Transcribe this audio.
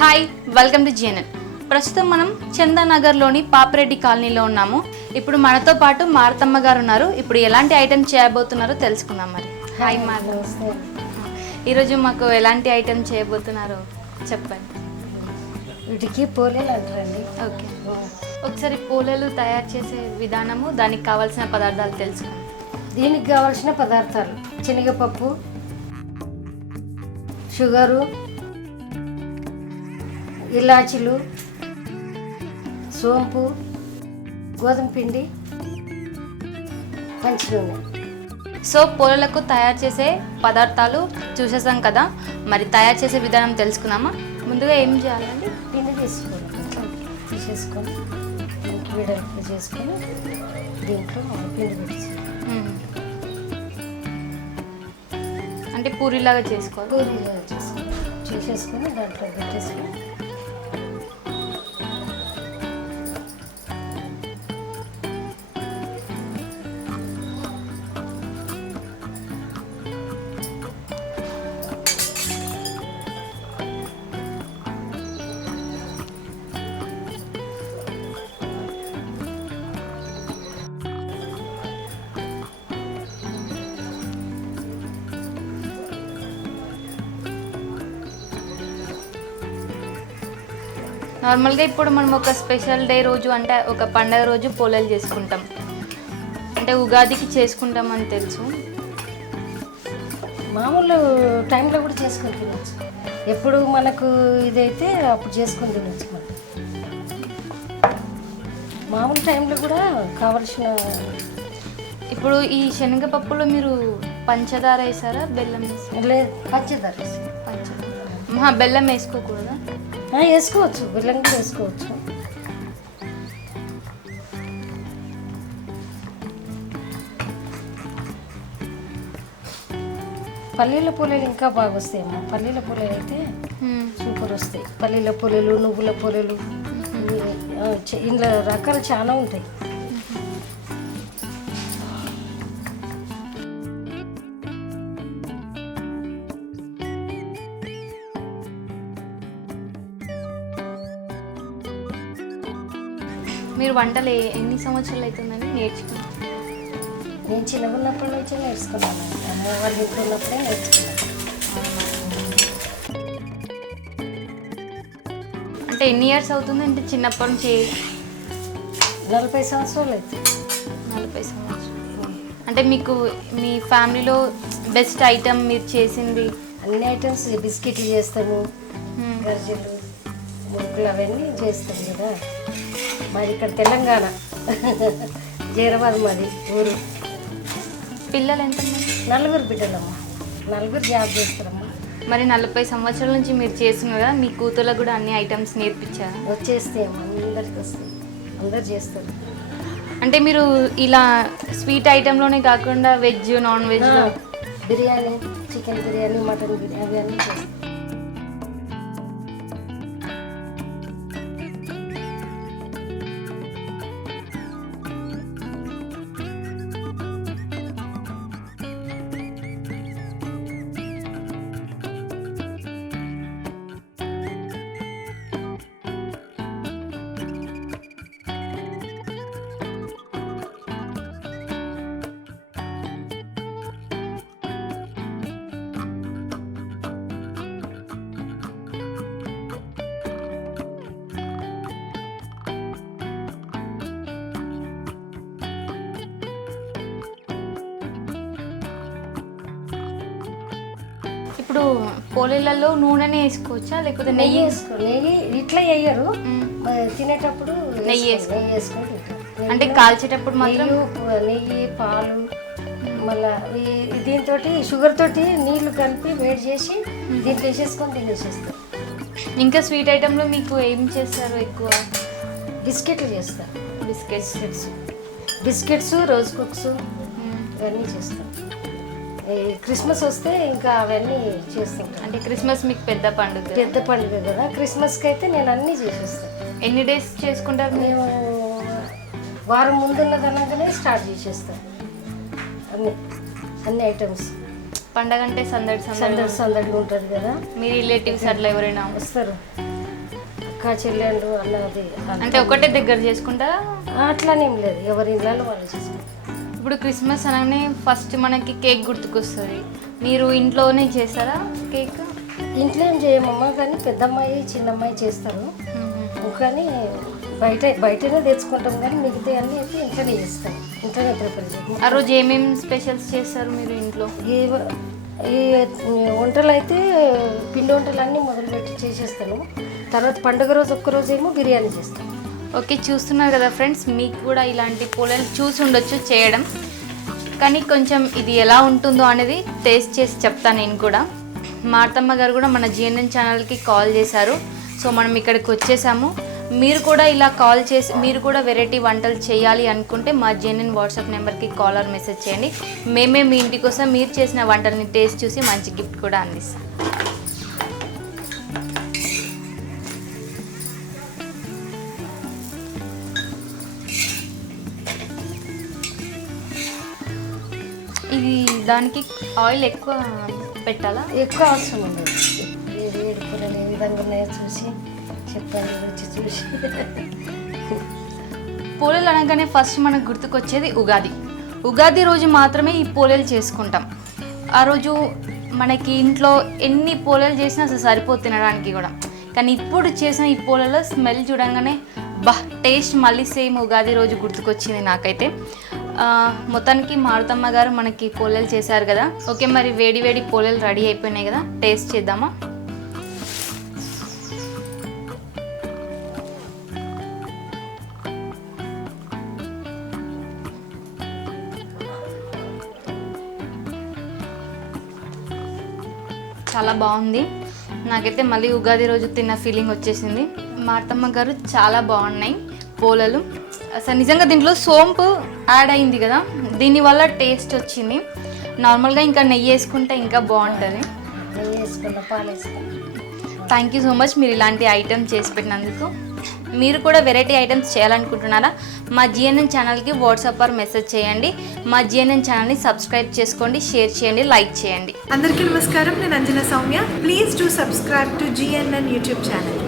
Hi, welcome to GNN. ప్రస్తుతం మనం చందానగర్లోని పాపిరెడ్డి కాలనీలో ఉన్నాము. ఇప్పుడు మనతో పాటు మారతమ్మ గారు ఉన్నారు. ఇప్పుడు ఎలాంటి ఐటెం చేయబోతున్నారో తెలుసుకుందాం. మరి హాయ్ మారతమ్మ, ఈరోజు మాకు ఎలాంటి ఐటెం చేయబోతున్నారో చెప్పండి. వీటికి పోలేలు అంటారండి. ఓకే, ఒకసారి పోలేలు తయారు చేసే విధానము, దానికి కావాల్సిన పదార్థాలు తెలుసుకుందాం. దీనికి కావాల్సిన పదార్థాలు: శనగపప్పు, షుగరు, ఇలాచీలు, సోంపు, గోధుమ పిండి, మంచి నూనె. సో పోలేలకు తయారు చేసే పదార్థాలు చూసేసాం కదా, మరి తయారు చేసే విధానం తెలుసుకుందామా? ముందుగా ఏం చేయాలండి? పిండి తీసేసుకొని విడల్పు చేసుకొని దీంట్లో పిండి పెట్టేసి అంటే పూరిలాగా చేసుకోవాలి. పూరీగా చేసేసుకొని దాంట్లో పెట్టేసుకొని నార్మల్గా ఇప్పుడు మనం ఒక స్పెషల్ డే రోజు, అంటే ఒక పండగ రోజు పోలేలు చేసుకుంటాం, అంటే ఉగాదికి చేసుకుంటాం అని తెలుసు. మామూలు టైంలో కూడా చేసుకొని తినచ్చు. ఎప్పుడు మనకు ఇదైతే అప్పుడు చేసుకొని తినచ్చు. మనం మామూలు టైంలో కూడా కావలసిన. ఇప్పుడు ఈ శనగపప్పులో మీరు పంచదార వేసారా, బెల్లం వేసారా? లేదు, పంచదార. బెల్లం వేసుకోకూడదా? వేసుకోవచ్చు, బెల్లం కూడా వేసుకోవచ్చు. పల్లీల పూలలు ఇంకా బాగా వస్తాయమ్మా. పల్లీల పూలలు అయితే సూపర్ వస్తాయి. పల్లీల పూలలు, నువ్వుల పూలలు, ఇందులో రకాలు చాలా ఉంటాయి. మీరు వంటలు ఎన్ని సంవత్సరాలు అవుతుందని నేర్చుకున్నాను? నేను చిన్నగా ఉన్నప్పటి నుంచే నేర్చుకున్నాను. అమ్మ వాళ్ళు ఇంట్లో ఉన్నప్పుడే నేర్చుకున్నాను. అంటే ఎన్ని ఇయర్స్ అవుతుంది? అంటే చిన్నప్పటి నుంచి 40 సంవత్సరాలు అవుతాయి. 40 సంవత్సరాలు. అంటే మీకు మీ ఫ్యామిలీలో బెస్ట్ ఐటమ్ మీరు చేసింది? అన్ని ఐటమ్స్. బిస్కెట్లు చేస్తాము, గర్జలు, మురుకులు అవన్నీ చేస్తాం కదా. మాది ఇక్కడ తెలంగాణ, జైరాబాద్ మాది ఊరు. పిల్లలు ఎంతమంది? 4 బిడ్డలమ్మా. 4 జాబ్ చేస్తారమ్మా. మరి 40 సంవత్సరాల నుంచి మీరు చేస్తున్నారు కదా, మీ కూతుర్లకు కూడా అన్ని ఐటమ్స్ నేర్పించారా? వచ్చేస్తాయి అమ్మా, అందరికి వస్తాయి, అందరు చేస్తారు. అంటే మీరు ఇలా స్వీట్ ఐటెంలోనే కాకుండా veg, non veg, biryani, chicken biryani, mutton biryani అన్నీ చేస్తాం. ఇప్పుడు పోలేలలో నూనెనే వేసుకోవచ్చా, లేకపోతే నెయ్యి నెయ్యి ఇట్లా వేయరు, తినేటప్పుడు నెయ్యి వేసుకొని. అంటే కాల్చేటప్పుడు మాత్రం నెయ్యి, పాలు, మళ్ళీ దీంతో షుగర్ తోటి నీళ్లు కలిపి వేడి చేసి దీంట్లో వేసేసుకొని తినేసేస్తారు. ఇంకా స్వీట్ ఐటెంలో మీకు ఏం చేస్తారు ఎక్కువ? బిస్కెట్లు చేస్తారు. బిస్కెట్స్, రోజ్ కుక్స్ ఇవన్నీ చేస్తాం. క్రిస్మస్ వస్తే ఇంకా అవన్నీ చేస్తుంటాను. అంటే క్రిస్మస్ మీకు పెద్ద పండుగ కదా. క్రిస్మస్కి అయితే నేను అన్నీ చేసేస్తాను. ఎన్ని డేస్ చేసుకుంటారు? మేము వారం ముందున్నదనగానే స్టార్ట్ చేసేస్తాను అన్ని ఐటమ్స్. పండగ అంటే సందడి సందడి సందడిగా ఉంటుంది కదా. మీ రిలేటివ్స్ అట్లా ఎవరైనా వస్తారు. అక్క చెల్లెండు అన్నది అంటే ఒకటే దగ్గర చేసుకుంటారా? అట్లానేం లేదు, ఎవరి ఇళ్ళలో వాళ్ళు చేసుకుంటారు. ఇప్పుడు క్రిస్మస్ అనగానే ఫస్ట్ మనకి కేక్ గుర్తుకొస్తుంది. మీరు ఇంట్లోనే చేస్తారా కేక్? ఇంట్లో ఏం చేయమమ్మా, కానీ పెద్దమ్మాయి చిన్నమ్మాయి చేస్తారు. కానీ బయటనే తెచ్చుకుంటాం, కానీ మిగతా అన్నీ అయితే ఇంట్లోనే చేస్తాం, ఇంట్లోనే ప్రిపేర్ చేస్తాం. ఆ రోజు ఏమేమి స్పెషల్స్ చేస్తారు మీరు ఇంట్లో? ఈ వంటలు అయితే పిండి వంటలు అన్నీ మొదలుపెట్టి చేసేస్తాను. తర్వాత పండుగ రోజు ఒక్కరోజు ఏమో బిర్యానీ చేస్తాను. ఓకే, చూస్తున్నారు కదా ఫ్రెండ్స్, మీకు కూడా ఇలాంటి పోలేలు చూసి ఉండొచ్చు చేయడం, కానీ కొంచెం ఇది ఎలా ఉంటుందో అనేది టేస్ట్ చేసి చెప్తాను నేను కూడా. మార్తమ్మ గారు కూడా మన GNN ఛానల్కి కాల్ చేశారు. సో మనం ఇక్కడికి వచ్చేసాము. మీరు కూడా ఇలా కాల్ చేసి మీరు కూడా వెరైటీ వంటలు చేయాలి అనుకుంటే మా GNN వాట్సాప్ నెంబర్కి కాల్ ఆర్ మెసేజ్ చేయండి. మేమే మీ ఇంటి కోసం మీరు చేసిన వంటల్ని టేస్ట్ చూసి మంచి గిఫ్ట్ కూడా అందిస్తాం. ఇది దానికి ఆయిల్ ఎక్కువ పెట్టాలా? ఎక్కువ అవసరం ఉండదు. వేడి కూరలు ఏ విధంగా ఉన్నాయో చూసి చెప్పండి, రుచి చూసి. పోలేలు అనగానే ఫస్ట్ మనకు గుర్తుకొచ్చేది ఉగాది. ఉగాది రోజు మాత్రమే ఈ పోలేలు చేసుకుంటాం. ఆ రోజు మనకి ఇంట్లో ఎన్ని పోలేలు చేసినా అసలు సరిపోదు తినడానికి కూడా. కానీ ఇప్పుడు చేసిన ఈ పోలేలో స్మెల్ చూడంగానే టేస్ట్ మళ్ళీ సేమ్ ఉగాది రోజు గుర్తుకొచ్చింది నాకైతే. మొత్తానికి మారుతమ్మ గారు మనకి పోలేలు చేశారు కదా. ఓకే, మరి వేడి వేడి పోలేలు రెడీ అయిపోయినాయి కదా, టేస్ట్ చేద్దామా? చాలా బాగుంది. నాకైతే మళ్ళీ ఉగాది రోజు తిన్న ఫీలింగ్ వచ్చేసింది. మార్తమ్మ గారు చాలా బాగున్నాయి పోలేలు. అసలు నిజంగా దీంట్లో సోంపు యాడ్ అయింది కదా, దీనివల్ల టేస్ట్ వచ్చింది. నార్మల్గా ఇంకా నెయ్యి వేసుకుంటే ఇంకా బాగుంటుంది. నెయ్యి వేసుకున్న పాలు వేసుకున్న. థ్యాంక్ యూ సో మచ్ మీరు ఇలాంటి ఐటమ్ చేసి పెట్టినందుకు. మీరు కూడా వెరైటీ ఐటమ్స్ చేయాలనుకుంటున్నారా? మా GNN ఛానల్కి వాట్సాప్ ఆర్ మెసేజ్ చేయండి. మా GNN ఛానల్ని సబ్స్క్రైబ్ చేసుకోండి, షేర్ చేయండి, లైక్ చేయండి. అందరికీ నమస్కారం, నేను Anjana Soumya. Please do subscribe to GNN YouTube channel.